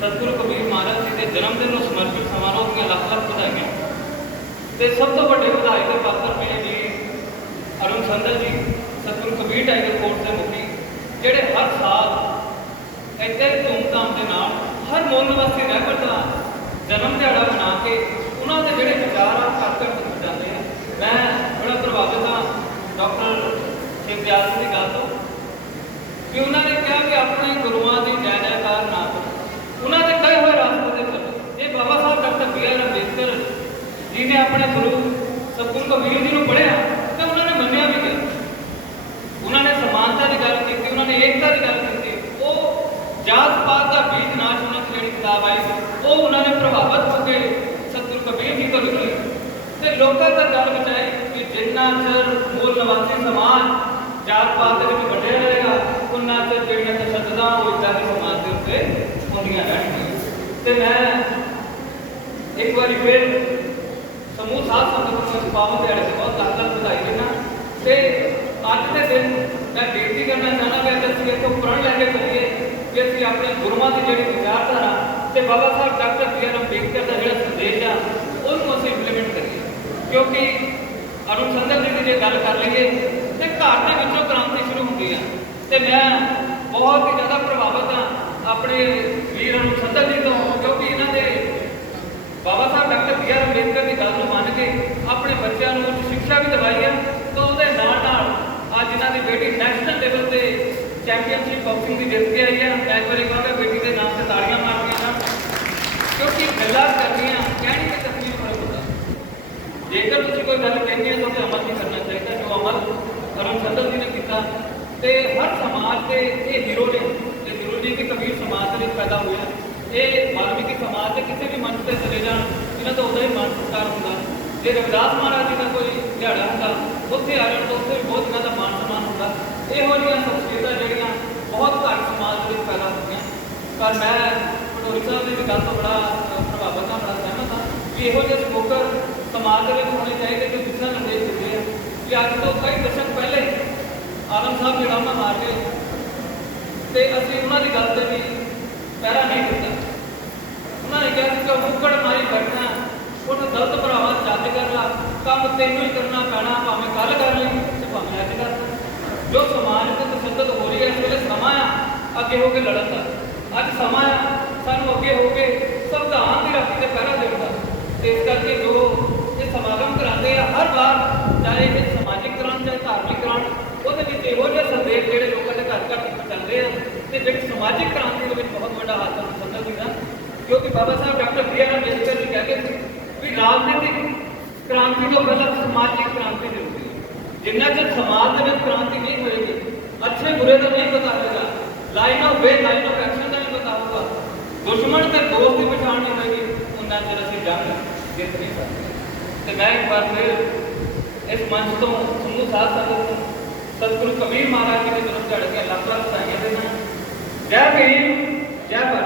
ਸਤਿਗੁਰੂ ਕਬੀਰ ਮਹਾਰਾਜ ਜੀ ਦੇ ਜਨਮ ਦਿਨ ਨੂੰ ਸਮਰਪਿਤ ਸਮਾਰੋਹ ਦੀਆਂ ਲੱਖ ਲੱਖ ਵਧਾਈਆਂ। ਤੇ ਸਭ ਤੋਂ ਵੱਡੇ ਵਧਾਈ ਦੇ ਪਾਤਰ ਮੇਰੇ ਜੀ ਅਰੁਣ ਸੰਧਲ ਜੀ, ਸਤਿਗੁਰੂ ਕਬੀਰ ਟਾਈਗਰ ਕੋਰਟ ਦੇ ਮੁਖੀ, ਜਿਹੜੇ ਹਰ ਸਾਲ ਇੱਥੇ ਧੂਮਧਾਮ ਦੇ ਨਾਲ ਹਰ ਮੋਲ ਨਿਵਾਸੀ ਰਹਿਬਰ ਦਾ ਜਨਮ ਦਿਹਾੜਾ ਮਨਾ ਕੇ ਉਹਨਾਂ ਦੇ ਜਿਹੜੇ ਵਿਚਾਰ ਆ, ਘਰ ਘਰ ਤੱਕ ਜਾਂਦੇ ਆ। ਮੈਂ ਬੜਾ ਪ੍ਰਭਾਵਿਤ ਹਾਂ ਡਾਕਟਰ ਸ਼ਿਵਦਿਆਲ ਸਿੰਘ ਦੀ ਗੱਲ ਤੋਂ ਕਿ ਉਹਨਾਂ ਨੇ ਕਿਹਾ ਕਿ ਆਪਣੇ ਗੁਰੂਆਂ ਦੀ ਜੈ ਜੈਕਾਰ ਨਾ ਕਰੋ ਉਹਨਾਂ ਦੇ ਕਹੇ ਹੋਏ ਰਸਤੇ ਤੇ ਚੱਲੋ ਇਹ Baba Saheb doctor B R Ambedkar ji ਨੇ ਆਪਣੇ ਗੁਰੂ ਸਤਿਗੁਰੂ ਕਬੀਰ ਜੀ ਨੂੰ ਪੜ੍ਹਿਆ ਤੇ ਉਹਨਾਂ ਨੇ ਮੰਨਿਆ ਵੀ ਗਿਆ ਉਹਨਾਂ ਨੇ ਸਮਾਨਤਾ ਦੀ ਗੱਲ ਕੀਤੀ, ਉਹਨਾਂ ਨੇ ਏਕਤਾ ਦੀ ਗੱਲ ਕੀਤੀ। ਉਹ ਜਾਤ ਪਾਤ ਦਾ ਬੀਜ ਨਾਸ਼ ਉਹਨਾਂ ਦੀ ਜਿਹੜੀ ਕਿਤਾਬ ਆਈ ਉਹ ਉਹਨਾਂ ਨੇ ਪ੍ਰਭਾਵਿਤ ਹੋ ਕੇ ਸਤਿਗੁਰੂ ਕਬੀਰ ਜੀ ਤੋਂ ਲਿਖੀ ਤੇ ਲੋਕਾਂ ਤੱਕ ਗੱਲ ਪਹੁੰਚਾਈ ਕਿ ਜਿੰਨਾ ਚਿਰ ਮੂਲ ਨਿਵਾਸੀ ਸਮਾਜ ਜਾਤ ਪਾਤ ਦੇ ਵਿੱਚ ਵੰਡਿਆ ਰਹੇਗਾ ਉਹਨਾਂ ਚਿਰ ਜਿਹੜੀਆਂ ਤਸ਼ੱਦਦਾਂ ਉਹ ਇਦਾਂ ਦੇ ਸਮਾਜ ਦੇ ਉੱਤੇ ਹੁੰਦੀਆਂ ਰਹਿਣਗੀਆਂ। ਤੇ ਮੈਂ ਇੱਕ ਵਾਰੀ ਫਿਰ ਸਮੂਹ ਸਾਧ ਸੰਗਤ ਨੂੰ ਇਸ ਪਾਵਨ ਦਿਹਾੜੇ ਤੇ ਬਹੁਤ ਲੱਖ ਲੱਖ ਵਧਾਈ ਦਿੰਦਾ ਤੇ ਅੱਜ ਦੇ ਦਿਨ ਮੈਂ ਬੇਨਤੀ ਕਰਨਾ ਚਾਹੁੰਦਾ ਕਿ ਅੱਜ ਅਸੀਂ ਇੱਥੋਂ ਪ੍ਰਣ ਲੈ ਕੇ ਚੱਲੀਏ ਕਿ ਅਸੀਂ ਆਪਣੇ ਗੁਰੂਆਂ ਦੀ ਜਿਹੜੀ ਵਿਚਾਰਧਾਰਾ ਤੇ Baba Saheb doctor B R Ambedkar ਦਾ ਜਿਹੜਾ ਸੰਦੇਸ਼ ਆ, ਉਹਨੂੰ ਅਸੀਂ ਇੰਪਲੀਮੈਂਟ ਕਰੀਏ। ਕਿਉਂਕਿ ਅਰੁਣ ਸੰਧਲ ਜੀ ਦੀ ਜੇ ਗੱਲ ਕਰ ਲਈਏ, ਤੇ ਘਰ ਦੇ ਵਿੱਚੋਂ ਕ੍ਰਾਂਤੀ ਸ਼ੁਰੂ ਹੁੰਦੀ ਆ। ਤੇ ਮੈਂ ਬਹੁਤ ਹੀ ਜ਼ਿਆਦਾ ਪ੍ਰਭਾਵਿਤ ਹਾਂ ਆਪਣੇ ਵੀਰ ਅਰੁਣ ਸੰਧਲ ਜੀ ਤੋਂ ਕਿਉਂਕਿ ਇਹਨਾਂ ਦੇ Baba Saheb doctor B R Ambedkar ਦੀ ਗੱਲ ਨੂੰ ਮੰਨ ਕੇ ਆਪਣੇ ਬੱਚਿਆਂ ਨੂੰ ਉੱਚ ਸਿੱਖਿਆ ਵੀ ਦਿਵਾਈ ਹੈ, ਤਾਂ ਉਹਦੇ ਨਾਲ ਨਾਲ ਅੱਜ ਇਹਨਾਂ ਦੀ ਬੇਟੀ ਨੈਸ਼ਨਲ ਲੈਵਲ ਤੇ ਚੈਂਪੀਅਨਸ਼ਿਪ ਬਾਕਸਿੰਗ ਦੀ ਜਿੱਤ ਕੇ ਆਈ ਹੈ। ਮੈਂ ਇੱਕ ਵਾਰੀ ਕਹਾਂਗਾ ਬੇਟੀ ਦੇ ਨਾਮ ਤੇ ਤਾੜੀਆਂ ਮਾਰਦੀਆਂ ਨਾ ਕਿਉਂਕਿ ਗੱਲਾਂ ਕਰਨੀਆਂ, ਕਹਿਣੀ ਤੇ ਕਰਨੀ ਫ਼ਰਕ ਹੁੰਦਾ ਜੇਕਰ ਤੁਸੀਂ ਕੋਈ ਗੱਲ ਕਹਿੰਦੇ ਹੋ, ਤਾਂ ਅਮਲ ਨਹੀਂ ਕਰਨਾ ਚਾਹੀਦਾ। ਜੋ ਅਮਲ ਅਰੁਣ ਸੰਧਲ ਜੀ ਨੇ ਕੀਤਾ, ਤੇ ਹਰ ਸਮਾਜ ਦੇ ਇਹ ਹੀਰੋ ਨੇ ਇਹ ਹੀਰੋ ਜੀ ਕਿ ਕਬੀਰ ਸਮਾਜ ਦੇ ਵਿੱਚ ਪੈਦਾ ਹੋਇਆ। ਇਹ ਵਾਲਮੀਕੀ ਸਮਾਜ ਦੇ ਕਿਸੇ ਵੀ ਮੰਚ ਤੇ ਚਲੇ ਜਾਣ ਇਹਨਾਂ ਦਾ ਉਹਦਾ ਹੀ ਮਾਨ ਸਤਿਕਾਰ ਹੁੰਦਾ ਜੇ ਰਵਿਦਾਸ ਮਹਾਰਾਜ ਜੀ ਦਾ ਕੋਈ ਦਿਹਾੜਾ ਹੁੰਦਾ, ਉੱਥੇ ਆ ਜਾਣ ਤਾਂ ਉੱਥੇ ਵੀ ਬਹੁਤ ਇਹਨਾਂ ਦਾ ਮਾਨ ਸਨਮਾਨ ਹੁੰਦਾ। ਇਹੋ ਜਿਹੀਆਂ ਸ਼ਖਸੀਅਤਾਂ ਜਿਹੜੀਆਂ ਬਹੁਤ ਘੱਟ ਸਮਾਜ ਦੇ ਵਿੱਚ ਪੈਦਾ ਹੁੰਦੀਆਂ। ਪਰ ਮੈਂ ਪਟੋਰੀ ਸਾਹਿਬ ਦੀ ਗੱਲ ਤੋਂ ਬੜਾ ਪ੍ਰਭਾਵਿਤ ਹਾਂ, ਬੜਾ ਸਹਿਮਤ ਹਾਂ ਕਿ ਇਹੋ ਜਿਹੇ ਸਮੋਕਰ ਸਮਾਜ ਦੇ ਵਿੱਚ ਹੋਣੇ ਚਾਹੀਦੇ ਕਿ ਦਿਸ਼ਾ ਨਿਰਦੇਸ਼ ਦਿੰਦੇ ਆ ਕਿ ਅੱਜ ਤੋਂ ਕਈ ਦਸ਼ਕ ਪਹਿਲੇ ਆਲਮ ਸਾਹਿਬ ਜਿਹੜਾ ਉਹਨਾਂ ਮਾਰ ਗਏ ਤੇ ਅਸੀਂ ਉਹਨਾਂ ਦੀ ਗੱਲ ਤੇ ਵੀ ਪੈਰਾ ਨਹੀਂ ਦਿੱਤਾ ਉਹਨਾਂ ਨੇ ਕਿਹਾ ਕਿ ਕਿ ਮੁੱਕੜ ਮਾਰੀ ਬੈਠਣਾ ਉਹਨੂੰ ਗਲਤ ਕੰਮ ਤੈਨੂੰ ਹੀ ਕਰਨਾ ਪੈਣਾ, ਭਾਵੇਂ ਕੱਲ ਕਰ ਲਈ ਤੇ ਭਾਵੇਂ ਅੱਜ ਕਰ ਜੋ ਸਮਾਜ ਤੇ ਤਸੱਦਦ ਹੋ ਰਹੀ ਹੈ, ਇਸ ਵੇਲੇ ਸਮਾਂ ਆ, ਅੱਗੇ ਹੋ ਕੇ ਲੜਨ ਦਾ। ਅੱਜ ਸਮਾਂ ਆ, ਸਾਨੂੰ ਅੱਗੇ ਹੋ ਕੇ ਸੰਵਿਧਾਨ ਦੀ ਰਾਖੀ ਤੇ ਪਹਿਰਾ ਦੇਣ ਦਾ। ਇਸ ਕਰਕੇ ਜੋ ਇਹ ਸਮਾਗਮ ਕਰਾਉਂਦੇ ਆ, ਹਰ ਵਾਰ ਚਾਹੇ ਇਹ ਸਮਾਜਿਕ ਕਰਾਉਣ ਚਾਹੇ ਧਾਰਮਿਕ ਕਰਾਉਣ ਉਹਦੇ ਵਿੱਚ ਇਹੋ ਜਿਹੇ ਸੰਦੇਸ਼ ਜਿਹੜੇ ਲੋਕਾਂ ਦੇ ਘਰ ਘਰ ਤੱਕ ਚੱਲਦੇ ਆ। ਤੇ ਜਿਹੜੀ ਸਮਾਜਿਕ ਕ੍ਰਾਂਤੀ ਦੇ ਵਿੱਚ ਬਹੁਤ ਵੱਡਾ ਹੱਥ ਹੈ ਸੰਦਲ ਜੀ ਦਾ ਕਿਉਂਕਿ Baba Saheb doctor B R Ambedkar ji ਕਹਿੰਦੇ ਸੀ ਵੀ ਰਾਜਨੀਤਿਕ ਕ੍ਰਾਂਤੀ ਤੋਂ ਪਹਿਲਾਂ ਸਮਾਜਿਕ ਕ੍ਰਾਂਤੀ ਜ਼ਰੂਰੀ ਹੈ ਜਿੰਨਾ ਚਿਰ ਸਮਾਜ ਦੇ ਵਿੱਚ ਕ੍ਰਾਂਤੀ ਨਹੀਂ ਹੋਏਗੀ ਅੱਛੇ ਬੁਰੇ ਦਾ ਨਹੀਂ ਪਤਾ ਹੋਏਗਾ line of way line of action ਦਾ ਨਹੀਂ ਪਤਾ ਹੋਊਗਾ ਦੁਸ਼ਮਣ ਤੇ ਦੋਸਤ ਦੀ ਪਛਾਣ ਨਹੀਂ ਹੋਏਗੀ ਉਹਨਾਂ ਚਿਰ ਅਸੀਂ ਜੰਗ ਜਿੱਤ ਨਹੀਂ ਸਕਦੇ ਤੇ ਮੈਂ ਇੱਕ ਵਾਰ ਫਿਰ ਇਸ ਮੰਚ ਤੋਂ ਸਮੂਹ ਸਾਧ ਸੰਗਤ ਨੂੰ ਸਤਿਗੁਰੂ ਕਬੀਰ ਮਹਾਰਾਜ ਜੀ ਦੇ ਜਨਮ ਦਿਹਾੜੇ ਦੀਆਂ ਲੱਖ ਲੱਖ ਵਧਾਈਆਂ ਦਿੰਦਾ ਜੈ ਭੀਮ ਜੈ ਭਾਰਤ